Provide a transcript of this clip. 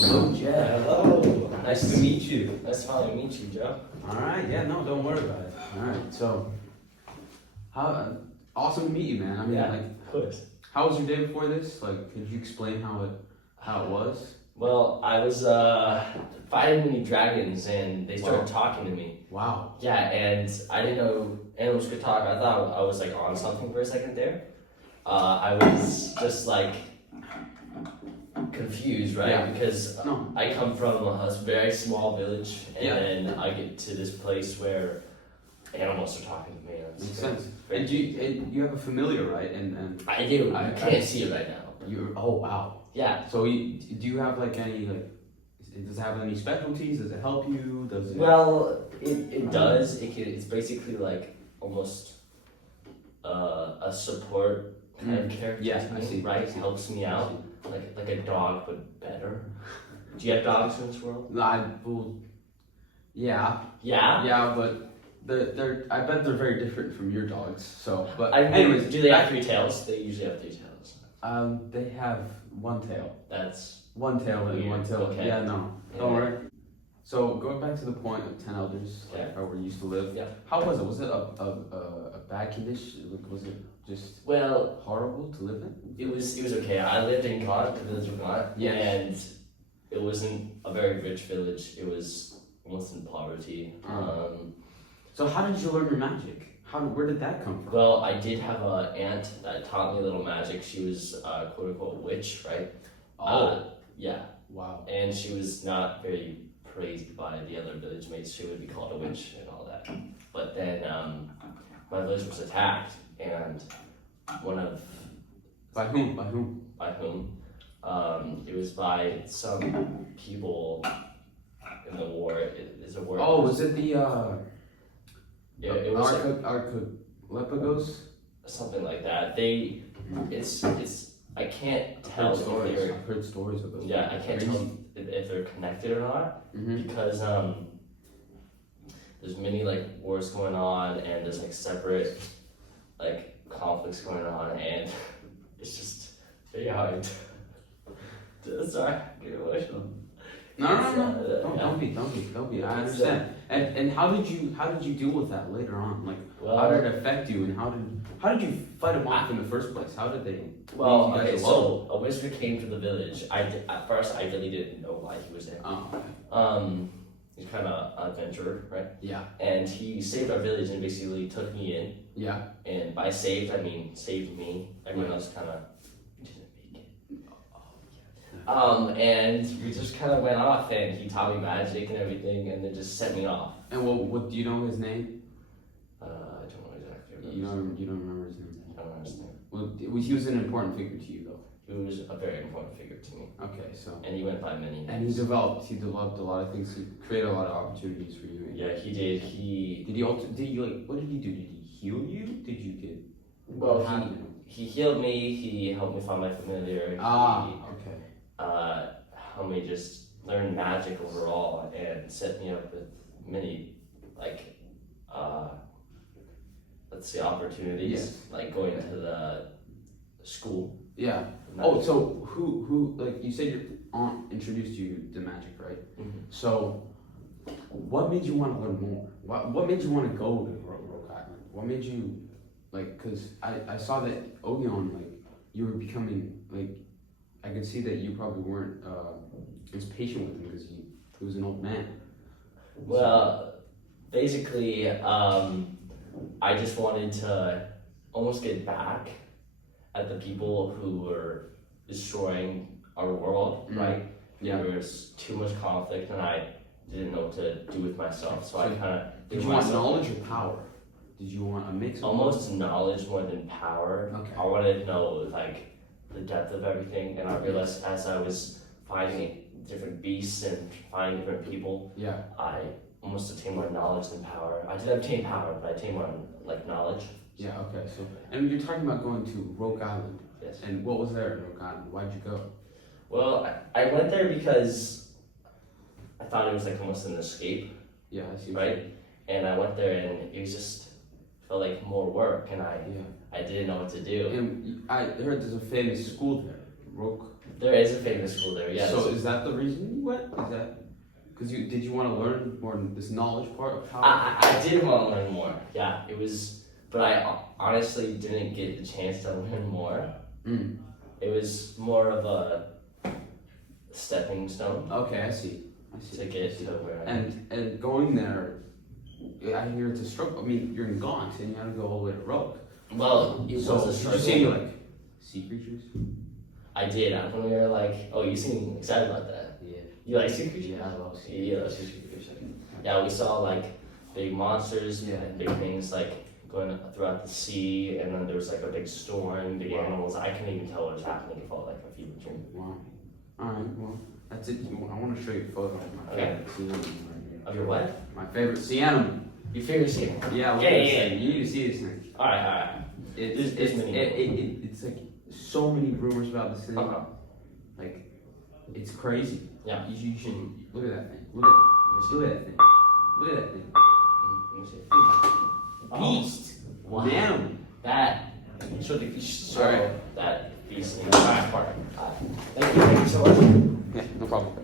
Hello, Jeff. Hello. Nice to meet you. Nice to finally meet you, Joe. All right. Yeah. No, don't worry about it. All right. So, awesome to meet you, man. I mean, Yeah, like, of course. how was your day before this? Like, could you explain how it was? Well, I was fighting many dragons, and they started talking to me. Wow. Yeah, and I didn't know animals could talk. I thought I was like on something for a second there. I was just like confused, right? Yeah. Because No. I come from a very small village, and Yeah. then I get to this place where animals are talking to me. Makes sense. And you have a familiar, right? And I do. I You can't see it right now. you. Oh, wow. Yeah. So do you have like any like? Does it have any specialties? Does it help you? Does it? Well, it does. It's basically like almost a support kind of character. Yeah, to I me, see. Right, I see. helps me out like a dog, but better. Do you have dogs in this world? No, well, yeah, Yeah. but they're. I bet they're very different from your dogs. So, but Anyways, anyways, do they have three tails? They usually have three tails. They have one tail. That's One tail and Weird. one tail. Okay. Yeah, no, don't Yeah. worry. So going back to the point of 10 elders, Okay. like where we used to live. Yeah. How was it? Was it a bad condition? Like, was it just well. horrible to live in? It was okay. I lived in Gaunt, the village of Gaunt, Yes. and it wasn't a very rich village. It was almost in poverty. So how did you learn your magic? Where did that come from? Well, I did have an aunt that taught me a little magic. She was a quote unquote witch, right? Yeah, Wow. and she was not very praised by the other village mates. She would be called a witch and all that. But then my village was attacked, and one of By whom? By whom? by whom? It was by some people in the war. Is a word? Oh, was it the Yeah, it was Archipelagos? something like that. It's I can't tell I've if heard stories. they're I've heard stories of those. yeah I can't tell if they're connected or not Mm-hmm. because there's many like wars going on and there's like separate like conflicts going on and it's just very hard. Sorry, I get emotional. No. Don't be. I understand. And how did you deal with that later on? Like, how did it affect you, and how did you fight them off in the first place? How did they? Well, leave you okay, guys alone? so a wizard came to the village. At first I really didn't know why he was there. Oh, okay. He's kind of an adventurer, right? Yeah. And he saved our village and basically took me in. Yeah. And by saved, I mean saved me. Everyone else kind of didn't make it. And we just kind of went off, and he taught me magic and everything, and then just sent me off. And what do you know his name? I don't know exactly. You don't remember his name. I don't understand. Well, he was an important figure to you, though. He was a very important figure to me, Okay, so. and he went by many names. And he developed a lot of things. He created a lot of opportunities for you. Yeah, he did. Did he also? Did you like? What did he do? Did he heal you? Did you get? Well, what happened? he healed me. He helped me find my familiar. Okay. Helped me just learn magic overall and set me up with many, like, let's say opportunities, Yes. like going to the school. Yeah. Oh, so who like you said your aunt introduced you to magic, right? Mhm. So, what made you want to learn more? What made you want to go to Rogue Island? What made you like? Cause I saw that Ogion, like you were becoming like I could see that you probably weren't as patient with him because he was an old man. Well, basically, I just wanted to almost get back at the people who were destroying our world, right? Yeah. There was too much conflict, and I didn't know what to do with myself, so I kind of Did you want knowledge or power? Did you want a mix of almost knowledge more than power. Okay. I wanted to know like the depth of everything, and I realized as I was finding different beasts and finding different people, Yeah. I almost attained more knowledge than power. I did obtain power, but I attained more like knowledge. Yeah, okay, so, and you're talking about going to Rogue Island, Yes. and what was there in Rogue Island? Why'd you go? Well, I went there because I thought it was like almost an escape, Yeah, I see. right? And I went there, and it was just felt like more work, and Yeah. I didn't know what to do. And I heard there's a famous school there, Rogue There is a famous school there, yeah. So is that the reason you went? Is that because did you want to learn more this knowledge part of how? I did want to learn more. Yeah, it was, but I honestly didn't get the chance to learn more. Mm. It was more of a stepping stone Okay, I see. to get to where. And going there, I hear it's a struggle. I mean, you're in Gaunt and you have to go all the way to Rogue. Well, it So was a did struggle. you see any like sea creatures? I did. When we were like, oh, you seem excited about that. Yeah. You like sea creatures? Yeah, I love sea Yeah, creatures. sea creatures. Yeah, we saw like big monsters Yeah. and big things like going throughout the sea, and then there was like a big storm, big animals. I couldn't even tell what was happening. It felt like a fever dream. Wow. All right. Well, that's it. I want to show you a photo of my Okay. favorite sea animal right here. Of your what? My favorite sea animal. Your favorite sea? Yeah. Look Yeah, at this yeah, thing. You need to see this thing. Alright. It's like so many rumors about this thing. Uh-huh. Like, it's crazy. Yeah. You should look at that thing. Look at that thing. Look at that thing. Let me see. Beast. Wow. Man. That. Show Alright. that beast in the last part. Thank you so much. Yeah, no problem.